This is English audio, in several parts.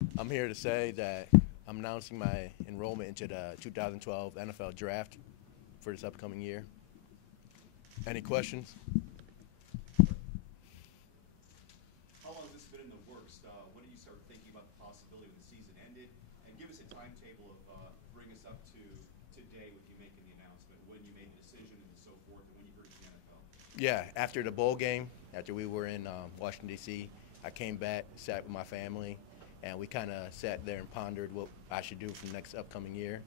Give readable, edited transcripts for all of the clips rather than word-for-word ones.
I'm here to say that I'm announcing my enrollment into the 2012 NFL Draft for this upcoming year. Any questions? How long has this been in the works? When did you start thinking about the possibility when the season ended? And give us a timetable of bring us up to today with you making the announcement, when you made the decision and so forth, and when you heard the NFL. Yeah, after the bowl game, after we were in Washington, D.C., I came back, sat with my family, and we kind of sat there and pondered what I should do for the next upcoming year.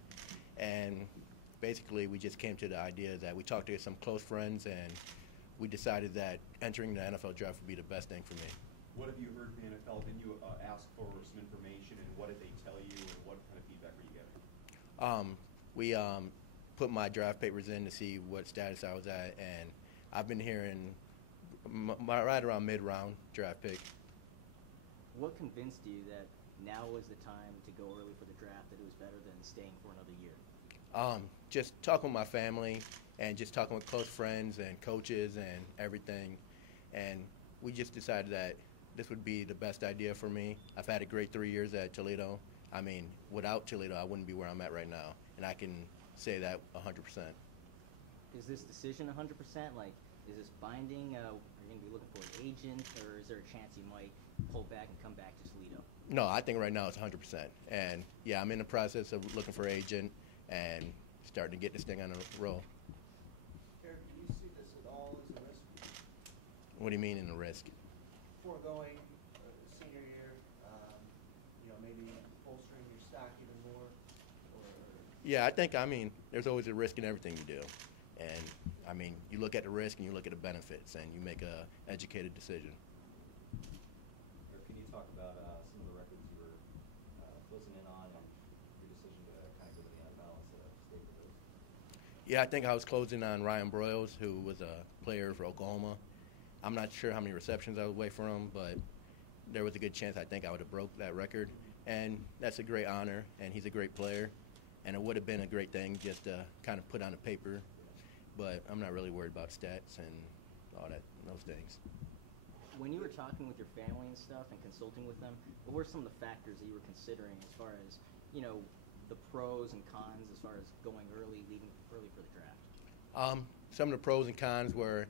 And basically, we just came to the idea that we talked to some close friends, and we decided that entering the NFL draft would be the best thing for me. What have you heard from the NFL? Did you ask for some information, and what did they tell you, and what kind of feedback were you getting? We put my draft papers in to see what status I was at, and I've been hearing right around mid-round draft pick. What convinced you that now was the time to go early for the draft, that it was better than staying for another year? Just talking with my family and just talking with close friends and coaches and everything. And we just decided that this would be the best idea for me. I've had a great 3 years at Toledo. I mean, without Toledo, I wouldn't be where I'm at right now. And I can say that 100%. Is this decision 100%? Like, is this binding? Are you going to be looking for an agent, or is there a chance you might pull back and come back to Toledo? No, I think right now it's 100%. And, yeah, I'm in the process of looking for an agent and starting to get this thing on a roll. Eric, do you see this at all as a risk? What do you mean in the risk? Foregoing senior year, maybe bolstering your stock even more? Or Yeah, I mean, there's always a risk in everything you do. And, I mean, you look at the risk and you look at the benefits, and you make a educated decision. Or can you talk about some of the records you were closing in on and your decision to kind of go to the NFL instead of stay with those? Yeah, I think I was closing on Ryan Broyles, who was a player for Oklahoma. I'm not sure how many receptions I was away from him, but there was a good chance I think I would have broke that record. And that's a great honor, and he's a great player. And it would have been a great thing just to kind of put on a paper. But I'm not really worried about stats and all that, those things. When you were talking with your family and stuff and consulting with them, what were some of the factors that you were considering as far as, the pros and cons as far as going early, leaving early for the draft? Some of the pros and cons were,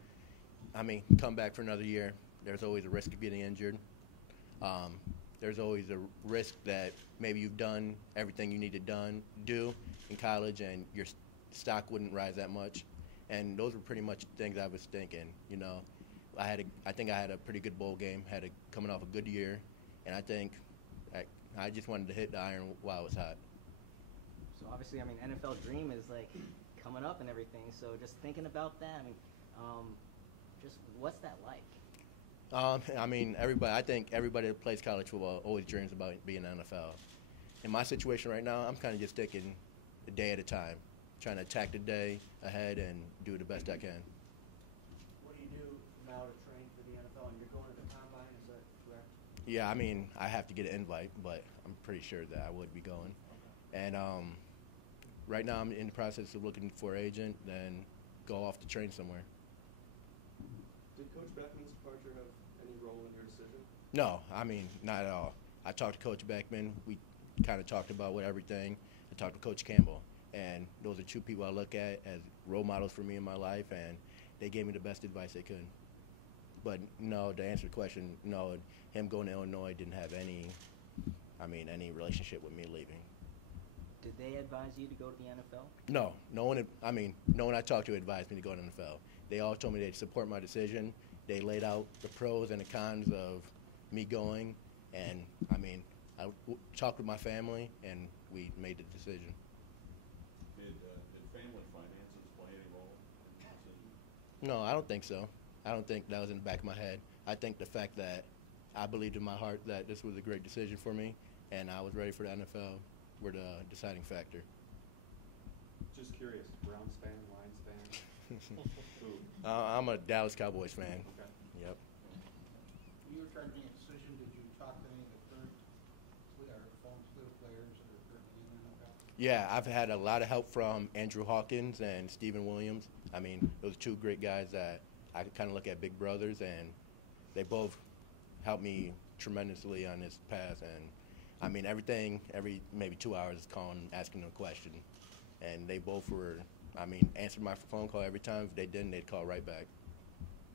I mean, come back for another year. There's always a risk of getting injured. There's always a risk that maybe you've done everything you need to do in college and your stock wouldn't rise that much. And those were pretty much things I was thinking. I think I had a pretty good bowl game, coming off a good year, and I think I just wanted to hit the iron while it was hot. So obviously, I mean, NFL dream is like coming up and everything. So just thinking about that, I mean, just what's that like? I mean, I think everybody that plays college football always dreams about being in the NFL. In my situation right now, I'm kind of just taking a day at a time, trying to attack the day ahead and do the best I can. what do you do from now to train for the NFL? And you're going to the combine, is that correct? Yeah, I mean, I have to get an invite, but I'm pretty sure that I would be going. And right now I'm in the process of looking for an agent, then go off to train somewhere. Did Coach Beckman's departure have any role in your decision? No, I mean, not at all. I talked to Coach Beckman. We kind of talked about everything. I talked to Coach Campbell. And those are two people I look at as role models for me in my life, and they gave me the best advice they could. But no, to answer the question, no, him going to Illinois didn't have any relationship with me leaving. Did they advise you to go to the NFL? No, no one I talked to advised me to go to the NFL. They all told me they'd support my decision. They laid out the pros and the cons of me going, and I talked with my family, and we made the decision. Did family finances play any role in the decision? No, I don't think so. I don't think that was in the back of my head. I think the fact that I believed in my heart that this was a great decision for me, and I was ready for the NFL were the deciding factor. Just curious, Browns fan, Lions fan? Who? I'm a Dallas Cowboys fan. Okay. Yep. When you were trying to make a decision, did you talk to any of the current or former Toledo players that are currently in the NFL? Yeah, I've had a lot of help from Andrew Hawkins and Stephen Williams. I mean, those two great guys that I kind of look at big brothers, and they both helped me tremendously on this path. And I mean, everything, every maybe 2 hours is calling, asking them a question. And they both were, I mean, answered my phone call every time. If they didn't, they'd call right back.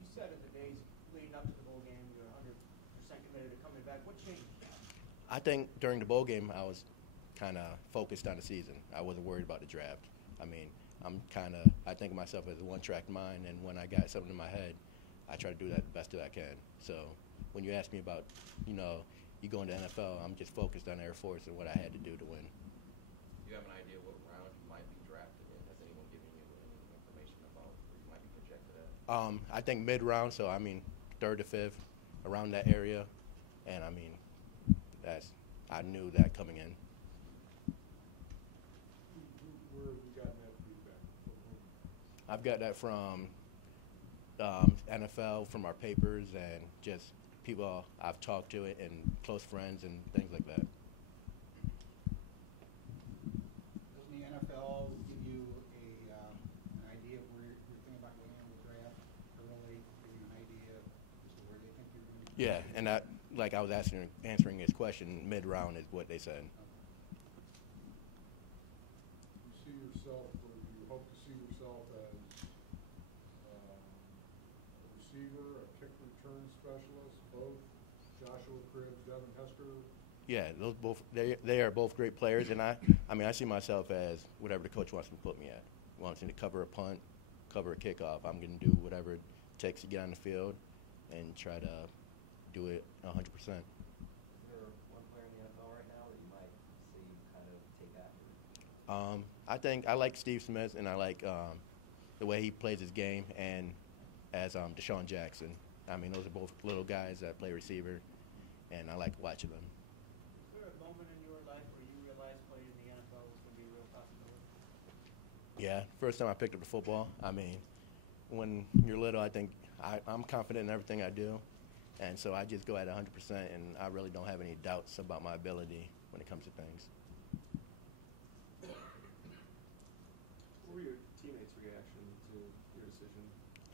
You said in the days leading up to the bowl game, you were 100% committed to coming back. What changed? I think during the bowl game, I was kind of focused on the season. I wasn't worried about the draft. I mean, I think of myself as a one-track mind, and when I got something in my head, I try to do that the best that I can. So when you ask me about, you going to NFL, I'm just focused on Air Force and what I had to do to win. Do you have an idea what round you might be drafted in? Has anyone given you any information about where you might be projected at? I think mid-round, so I mean 3rd to 5th, around that area. And I mean, I knew that coming in. Where have you gotten that feedback from? I've got that from NFL, from our papers, and just people I've talked to it, and close friends and things like that. Doesn't the NFL give you an idea of where you're thinking about going in the draft early, give you an idea as to where they think you're going to be? Yeah, and like I was answering his question, mid-round is what they said. You see yourself, or you hope to see yourself as a receiver, a kick return specialist, both Joshua Cribbs, Devin Hester? Yeah, those both they are both great players, and I mean I see myself as whatever the coach wants me to put me at. Wants me to cover a punt, cover a kickoff. I'm going to do whatever it takes to get on the field and try to do it 100%. Is there one player in the NFL right now that you might say you kind of take after? I think I like Steve Smith, and I like the way he plays his game, and as Deshaun Jackson. I mean, those are both little guys that play receiver, and I like watching them. Is there a moment in your life where you realized playing in the NFL was going to be a real possibility? Yeah, first time I picked up the football. I mean, when you're little, I think I'm confident in everything I do, and so I just go at 100%, and I really don't have any doubts about my ability when it comes to things. What were your teammates' reaction to your decision?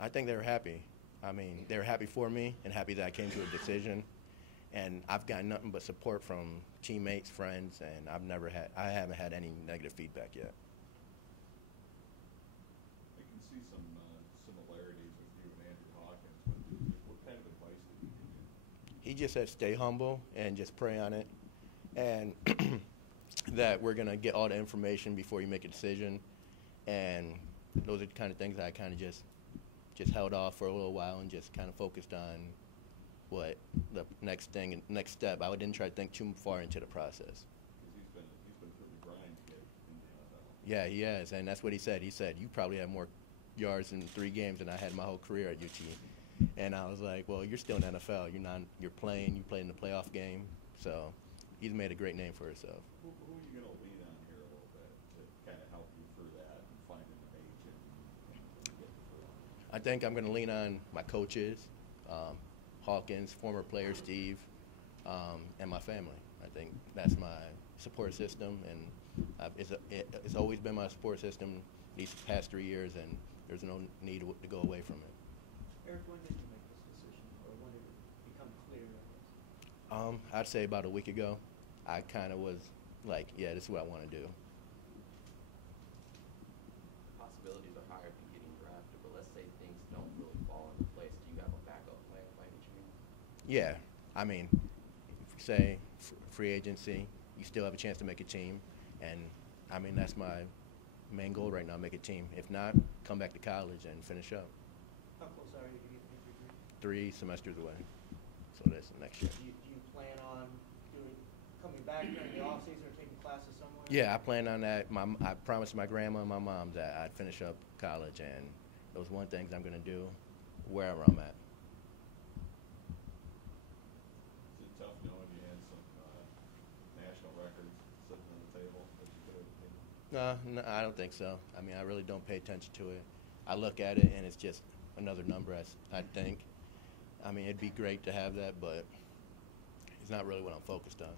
I think they were happy. I mean, they were happy for me and happy that I came to a decision. And I've got nothing but support from teammates, friends, and I haven't had any negative feedback yet. I can see some similarities with you and Andrew Hawkins. What kind of advice did he give you? He just said stay humble and just pray on it, and that we're going to get all the information before you make a decision. And those are the kind of things that I kind of just held off for a little while and just kind of focused on what the next step. I didn't try to think too far into the process. Because he's been through the grind to get in the NFL. Yeah, he has, and that's what he said. He said, you probably have more yards in 3 games than I had my whole career at UT. And I was like, well, you're still in the NFL. You play in the playoff game. So he's made a great name for himself. Who are you going to lean on here a little bit to kind of help you through that and finding the page and get through it? I think I'm going to lean on my coaches, Hawkins, former player Steve, and my family. I think that's my support system, and it's always been my support system these past 3 years, and there's no need to go away from it. Eric, when did you make this decision, or when did it become clear, I guess? I'd say about a week ago. I kind of was like, yeah, this is what I want to do. Possibilities are higher than getting drafted, but let's say things don't really fall into place. Do you have a backup plan by any chance? Yeah, I mean, if you say free agency, you still have a chance to make a team, and I mean that's my main goal right now, make a team. If not, come back to college and finish up. How close are you to getting your degree? 3 semesters away, so that's next year. Do you plan on coming back during the off season or taking classes somewhere? Yeah, I plan on that. I promised my grandma and my mom that I'd finish up college, and those one things I'm going to do wherever I'm at. Is it tough knowing you had some national records sitting on the table that you could have taken? No, I don't think so. I mean, I really don't pay attention to it. I look at it, and it's just another number, I think. I mean, it'd be great to have that, but it's not really what I'm focused on.